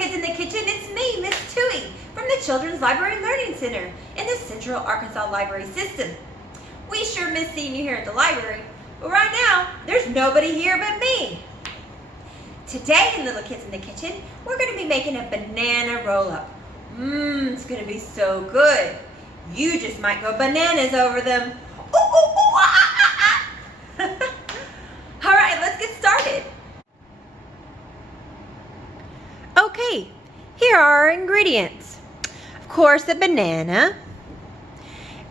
Kids in the Kitchen, it's me, Miss Tui, from the Children's Library Learning Center in the Central Arkansas Library System. We sure miss seeing you here at the library, but right now, there's nobody here but me. Today in Little Kids in the Kitchen, we're going to be making a banana roll-up. It's going to be so good. You just might go bananas over them. Ooh, ooh, ooh, ah, ah, ah. All right, let's get started. Okay, here are our ingredients. Of course, a banana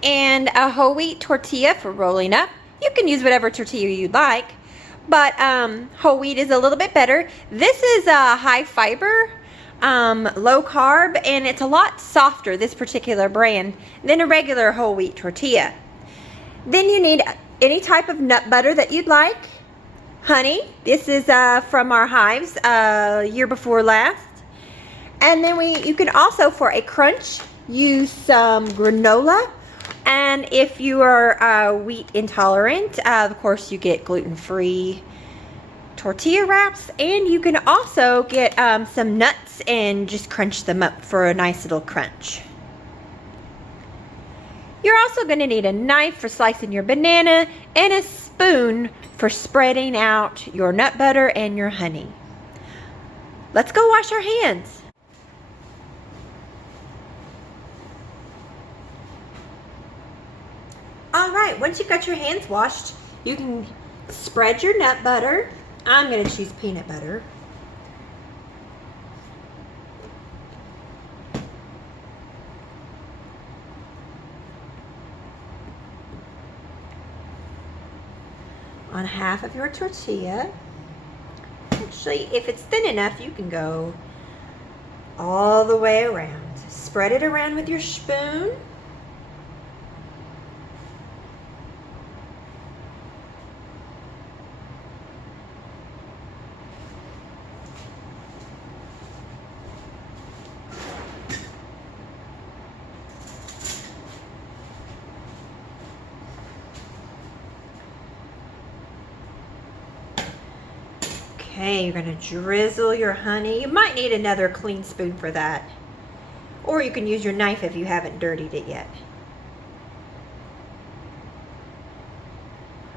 and a whole wheat tortilla for rolling up. You can use whatever tortilla you'd like, but whole wheat is a little bit better. This is a high fiber, low carb, and it's a lot softer, this particular brand, than a regular whole wheat tortilla. Then you need any type of nut butter that you'd like. Honey, this is from our hives year before last. And then you can also, for a crunch, use some granola. And if you are wheat intolerant, of course you get gluten-free tortilla wraps. And you can also get some nuts and just crunch them up for a nice little crunch. You're also going to need a knife for slicing your banana and a spoon for spreading out your nut butter and your honey. Let's go wash our hands. All right, once you've got your hands washed, you can spread your nut butter. I'm going to choose peanut butter. On half of your tortilla. Actually, if it's thin enough, you can go all the way around. Spread it around with your spoon. Okay, you're going to drizzle your honey. You might need another clean spoon for that. Or you can use your knife if you haven't dirtied it yet.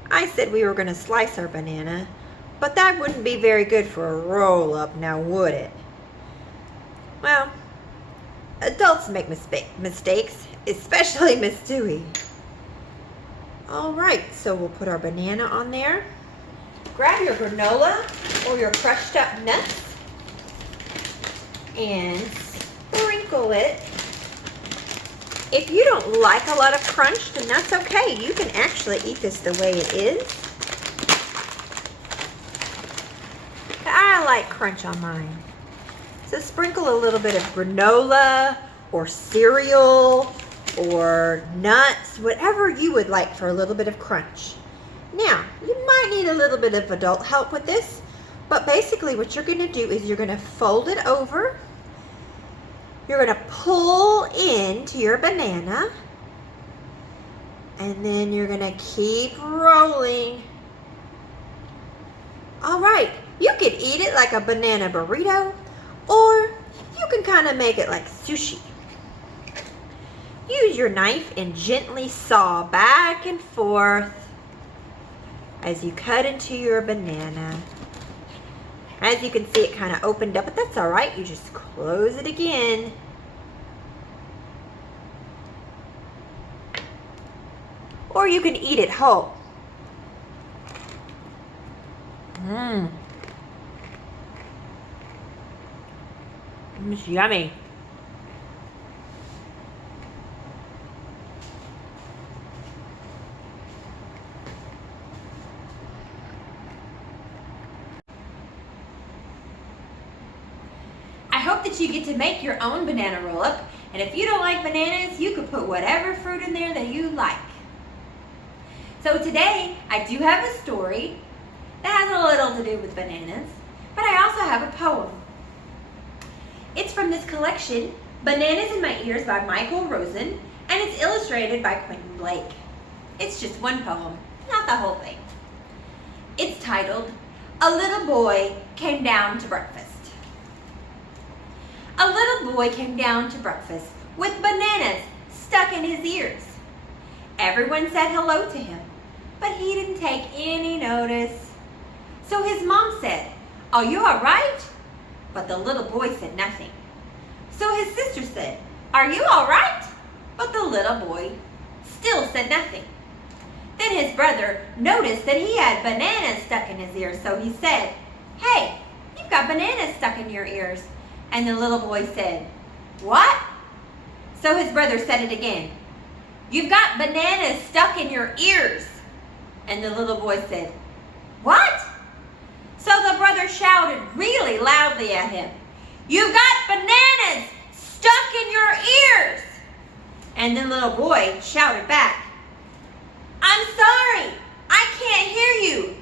I said we were going to slice our banana, but that wouldn't be very good for a roll-up, now would it? Well, adults make mistakes, especially Miss Dewey. Alright, so we'll put our banana on there. Grab your granola or your crushed up nuts and sprinkle it. If you don't like a lot of crunch, then that's okay. You can actually eat this the way it is. I like crunch on mine. So sprinkle a little bit of granola or cereal or nuts, whatever you would like for a little bit of crunch. Now, you might need a little bit of adult help with this, but basically what you're going to do is you're going to fold it over. You're going to pull into your banana, and then you're going to keep rolling. All right, you could eat it like a banana burrito, or you can kind of make it like sushi. Use your knife and gently saw back and forth as you cut into your banana. As you can see, it kind of opened up, but that's all right. You just close it again. Or you can eat it whole. It's yummy. I hope that you get to make your own banana roll-up, and if you don't like bananas, you can put whatever fruit in there that you like. So today, I do have a story that has a little to do with bananas, but I also have a poem. It's from this collection, Bananas in My Ears by Michael Rosen, and it's illustrated by Quentin Blake. It's just one poem, not the whole thing. It's titled, A Little Boy Came Down to Breakfast. A little boy came down to breakfast with bananas stuck in his ears. Everyone said hello to him, but he didn't take any notice. So his mom said, "Are you all right?" But the little boy said nothing. So his sister said, "Are you all right?" But the little boy still said nothing. Then his brother noticed that he had bananas stuck in his ears, so he said, "Hey, you've got bananas stuck in your ears." And the little boy said, "What?" So his brother said it again, "You've got bananas stuck in your ears." And the little boy said, "What?" So the brother shouted really loudly at him, "You've got bananas stuck in your ears." And the little boy shouted back, "I'm sorry, I can't hear you.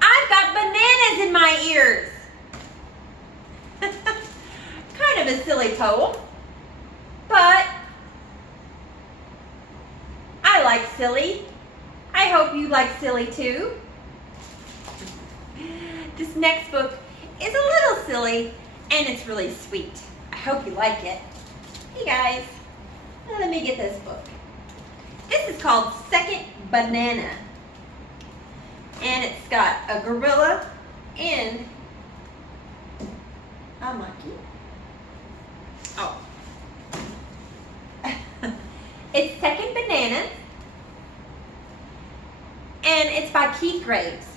I've got bananas in my ears." Kind of a silly poem, but I like silly. I hope you like silly too. This next book is a little silly and it's really sweet. I hope you like it. Hey guys, let me get this book. This is called Second Banana. And it's got a gorilla and a monkey. Oh. It's Second Banana. And it's by Keith Graves.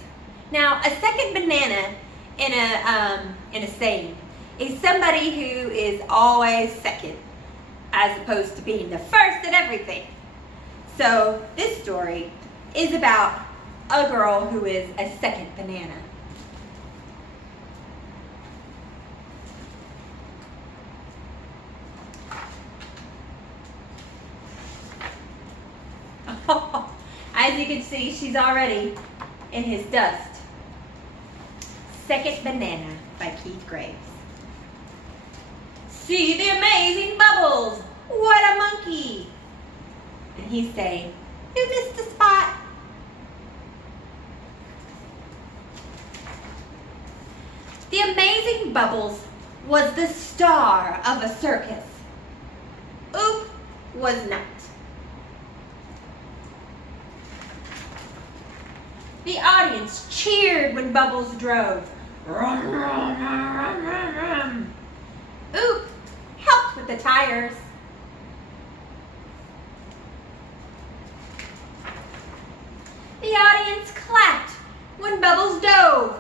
Now, a second banana in a saying is somebody who is always second, as opposed to being the first at everything. So this story is about a girl who is a second banana. As you can see, she's already in his dust. Second Banana by Keith Graves. "See the amazing bubbles! What a monkey!" And he's saying, "You missed a spot." The amazing Bubbles was the star of a circus. Oop was not. The audience cheered when Bubbles drove. Rum, rum, rum, rum, rum, rum. Oop helped with the tires. The audience clapped when Bubbles dove.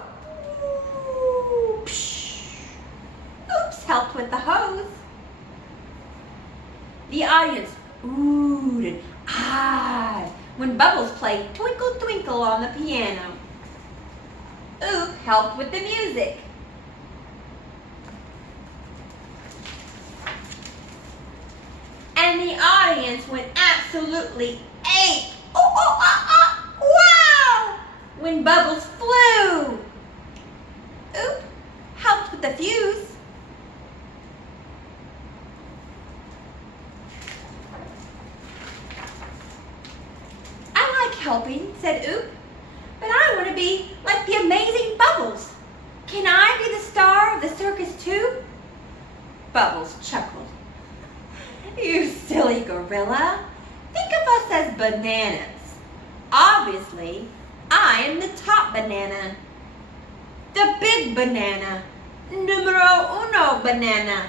Ooh, psh. Oops helped with the hose. The audience oohed and ahed when Bubbles played Twinkle Twinkle on the piano. Oop helped with the music. And the audience went absolutely ape. Oh, oh, oh, oh, wow! When Bubbles flew. Oop helped with the fuse. Helping, said Oop, but I want to be like the amazing Bubbles. Can I be the star of the circus too? Bubbles chuckled. You silly gorilla. Think of us as bananas. Obviously, I am the top banana. The big banana. Numero uno banana.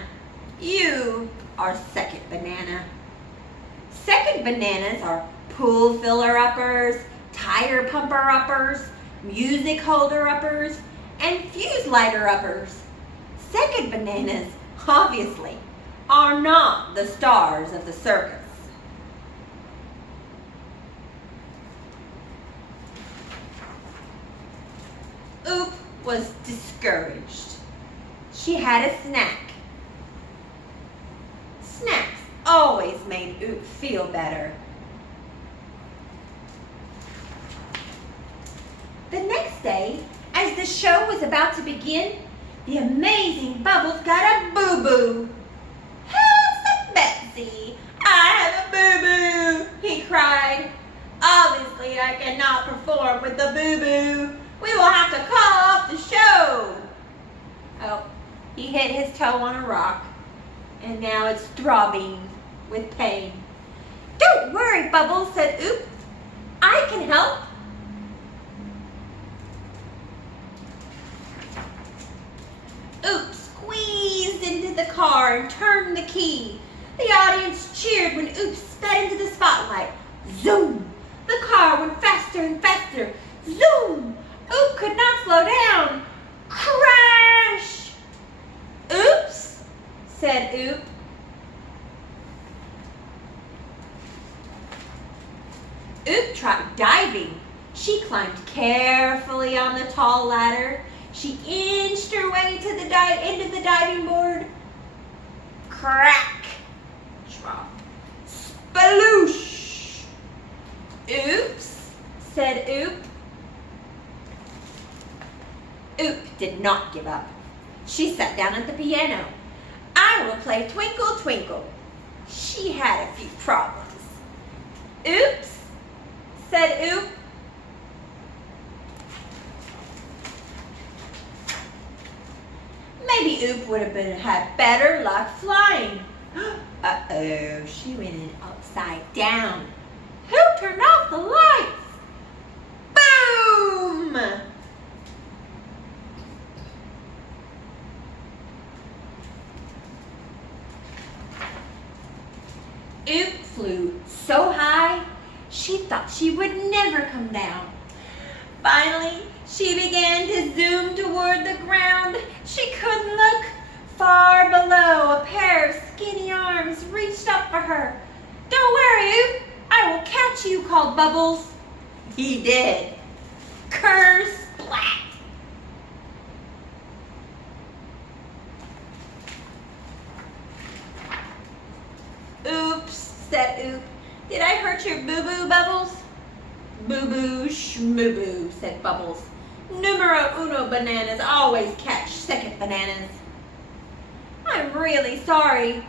You are second banana. Second bananas are pool filler uppers, tire pumper uppers, music holder uppers, and fuse lighter uppers. Second bananas, obviously, are not the stars of the circus. Oop was discouraged. She had a snack. Snacks always made Oop feel better. The next day, as the show was about to begin, the amazing Bubbles got a boo-boo. "Help, Betsy, I have a boo-boo," he cried. "Obviously, I cannot perform with the boo-boo. We will have to call off the show." Oh, he hit his toe on a rock. and now it's throbbing with pain. Don't worry, Bubbles, said Oop. I can help. Oop squeezed into the car and turned the key. The audience cheered when Oop sped into the spotlight. Zoom! The car went faster and faster. Zoom! Oop could not slow down. Crash! Oops, said Oop. Oop tried diving. She climbed carefully on the tall ladder. She inched her way to the into the diving board. Crack! Drop. Sploosh! Oops, said Oop. Oop did not give up. She sat down at the piano. I will play Twinkle, Twinkle. She had a few problems. Oops, said Oop. Maybe Oop would have had better luck flying. Uh-oh, she went in upside down. Who turned off the lights? Boom! Oop flew so high, she thought she would never come down. Finally, she began to zoom toward the ground. She couldn't look. Far below, a pair of skinny arms reached up for her. Don't worry, Oop. I will catch you, called Bubbles. He did. Curse splat. Oops, said Oop. Did I hurt your boo-boo, Bubbles? Boo-boo, shmoo-boo, said Bubbles. Numero uno bananas always catch second bananas. I'm really sorry,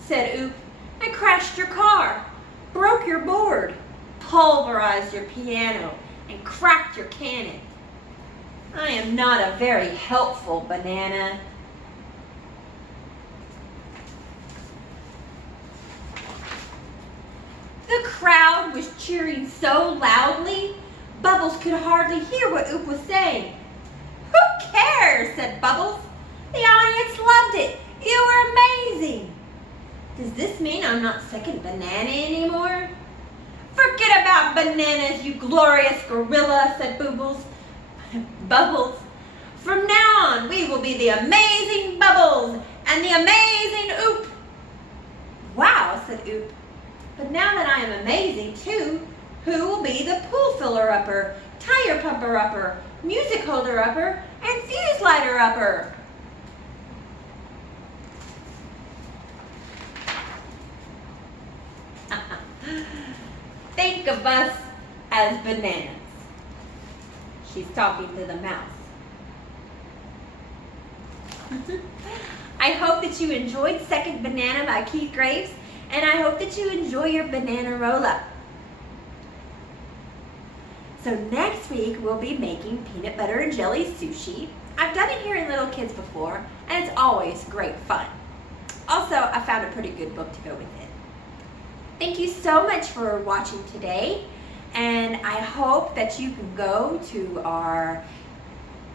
said Oop. I crashed your car, broke your board, pulverized your piano, and cracked your cannon. I am not a very helpful banana. The crowd was cheering so loudly, Bubbles could hardly hear what Oop was saying. Who cares, said Bubbles. The audience loved it. You were amazing. Does this mean I'm not second banana anymore? Forget about bananas, you glorious gorilla, said Bubbles. Bubbles. From now on, we will be the amazing Bubbles and the amazing Oop. Wow, said Oop. But now that I am amazing too, who will be the pool filler upper, tire pumper upper, music holder upper, and fuse lighter upper? Think of us as bananas. She's talking to the mouse. I hope that you enjoyed Second Banana by Keith Graves, and I hope that you enjoy your banana roll-up. So next week we'll be making peanut butter and jelly sushi. I've done it here in Little Kids before, and it's always great fun. Also, I found a pretty good book to go with it. Thank you so much for watching today, and I hope that you can go to our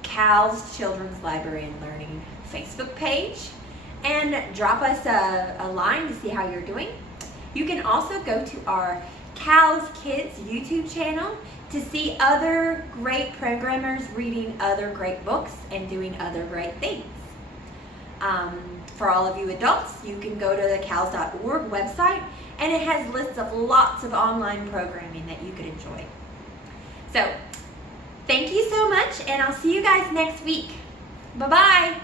CALS Children's Library and Learning Facebook page and drop us a line to see how you're doing. You can also go to our CALS Kids YouTube channel to see other great programmers reading other great books and doing other great things. For all of you adults, you can go to the CALS.org website, and it has lists of lots of online programming that you could enjoy. So, thank you so much, and I'll see you guys next week. Bye-bye.